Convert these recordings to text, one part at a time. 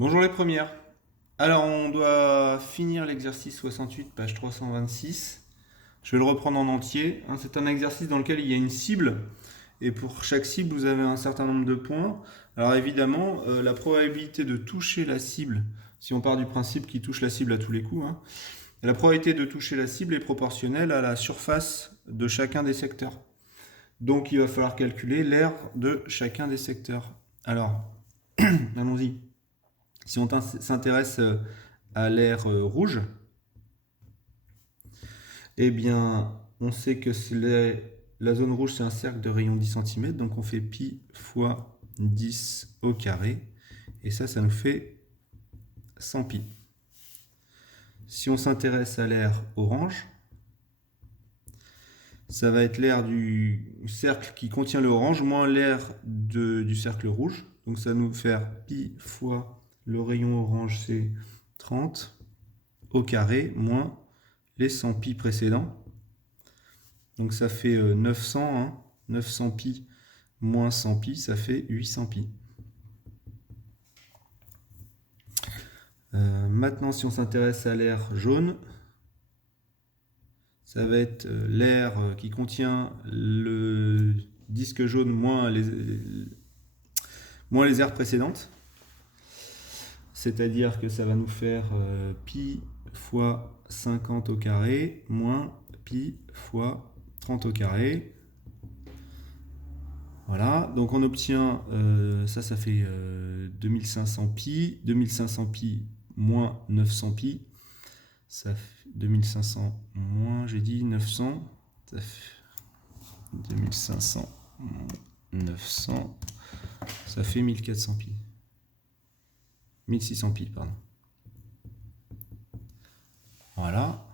Bonjour les premières. Alors on doit finir l'exercice 68, page 326. Je vais le reprendre en entier. C'est un exercice dans lequel il y a une cible. Et pour chaque cible, vous avez un certain nombre de points. Alors évidemment, la probabilité de toucher la cible, si on part du principe qu'il touche la cible à tous les coups, la probabilité de toucher la cible est proportionnelle à la surface de chacun des secteurs. Donc il va falloir calculer l'aire de chacun des secteurs. Alors, allons-y. Si on s'intéresse à l'aire rouge, eh bien, on sait que la zone rouge, c'est un cercle de rayon 10 cm, donc on fait pi fois 10 au carré, et ça nous fait 100 pi. Si on s'intéresse à l'aire orange, ça va être l'aire du cercle qui contient le orange moins l'aire du cercle rouge, donc ça va nous faire pi fois le rayon orange, c'est 30 au carré moins les 100 pi précédents. Donc ça fait 900, 900 pi moins 100 pi, ça fait 800 pi. Maintenant, si on s'intéresse à l'aire jaune, ça va être l'aire qui contient le disque jaune moins les aires précédentes. C'est-à-dire que ça va nous faire pi fois 50 au carré moins pi fois 30 au carré. Voilà, donc on obtient, ça fait 2500 pi, 2500 pi moins 900 pi, ça fait 2500 moins, j'ai dit 900, ça fait 2500 moins 900, ça fait 1400 pi. 1600 pi, pardon. Voilà.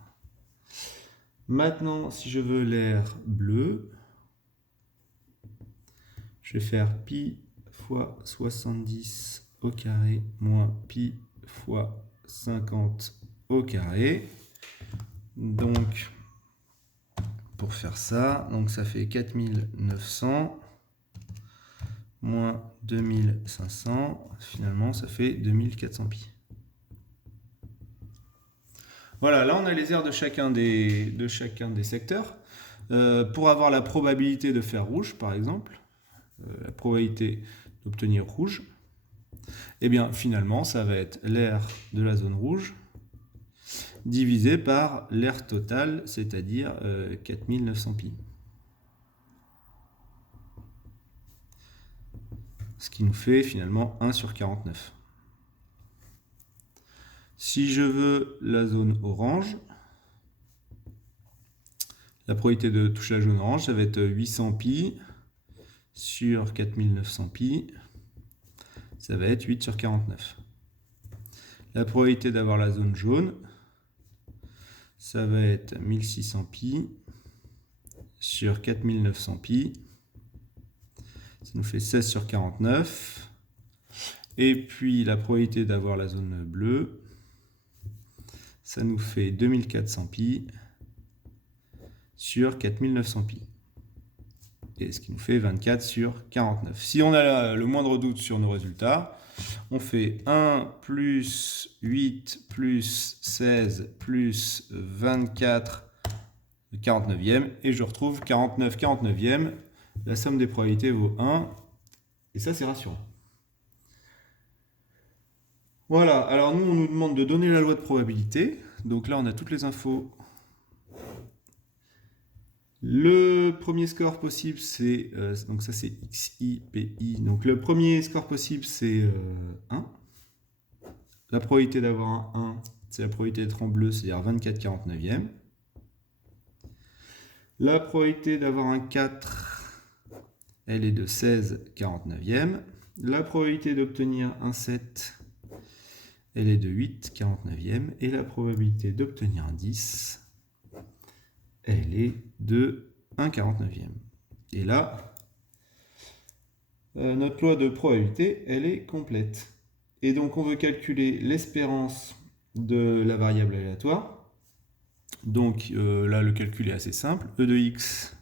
Maintenant, si je veux l'aire bleue, je vais faire pi fois 70 au carré moins pi fois 50 au carré. Donc, pour faire ça, donc ça fait 4900 moins 2500. Finalement, ça fait 2400 pi. Voilà, là on a les aires de chacun des secteurs. Pour avoir la probabilité de faire rouge, par exemple, la probabilité d'obtenir rouge, et bien finalement ça va être l'aire de la zone rouge divisé par l'aire totale, c'est-à-dire 4900 pi. Ce qui nous fait finalement 1 sur 49. Si je veux la zone orange, la probabilité de toucher la zone orange, ça va être 800 pi sur 4900 pi, ça va être 8 sur 49. La probabilité d'avoir la zone jaune, ça va être 1600 pi sur 4900 pi, ça nous fait 16 sur 49. Et puis la probabilité d'avoir la zone bleue, ça nous fait 2400 pi sur 4900 pi. Et ce qui nous fait 24 sur 49. Si on a le moindre doute sur nos résultats, on fait 1 plus 8 plus 16 plus 24 49e et je retrouve 49 49e. La somme des probabilités vaut 1 et ça c'est rassurant. Voilà, alors nous on nous demande de donner la loi de probabilité. Donc là on a toutes les infos. Le premier score possible, c'est donc ça c'est XI, PI. Donc le premier score possible, c'est 1. La probabilité d'avoir un 1, c'est la probabilité d'être en bleu, c'est-à-dire 24 49e. La probabilité d'avoir un 4, elle est de 16 49e. La probabilité d'obtenir un 7, elle est de 8 49e. Et la probabilité d'obtenir un 10, elle est de 1 49e. Et là, notre loi de probabilité, elle est complète. Et donc, on veut calculer l'espérance de la variable aléatoire. Donc, là, le calcul est assez simple. E de x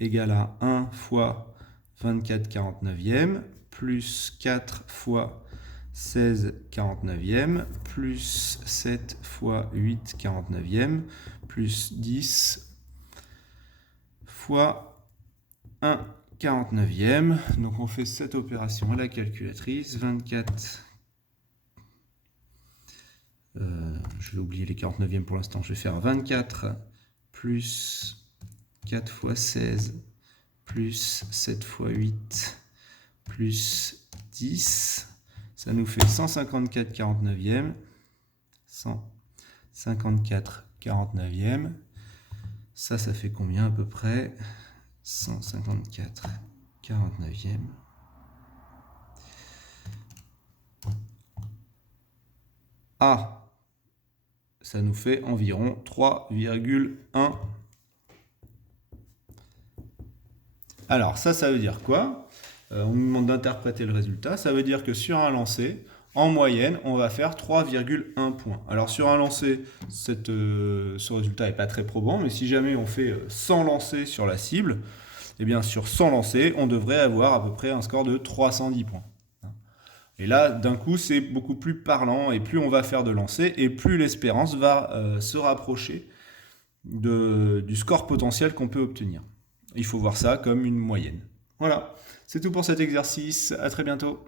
égale à 1 fois 24 49e plus 4 fois 16 49e, plus 7 fois 8 49e, plus 10 fois 1 49e. Donc on fait cette opération à la calculatrice. 24. Je vais oublier les 49e pour l'instant. Je vais faire 24 plus 4 fois 16 plus 7 fois 8 plus 10. Ça nous fait 154 49e. 154 49e. Ça fait combien à peu près? 154 49e. Ah, ça nous fait environ 3,1. Alors ça veut dire quoi? On nous demande d'interpréter le résultat. Ça veut dire que sur un lancer, en moyenne, on va faire 3,1 points. Alors sur un lancer, ce résultat n'est pas très probant, mais si jamais on fait 100 lancers sur la cible, eh bien sur 100 lancers, on devrait avoir à peu près un score de 310 points. Et là, d'un coup, c'est beaucoup plus parlant, et plus on va faire de lancers, et plus l'espérance va se rapprocher du score potentiel qu'on peut obtenir. Il faut voir ça comme une moyenne. Voilà, c'est tout pour cet exercice. À très bientôt.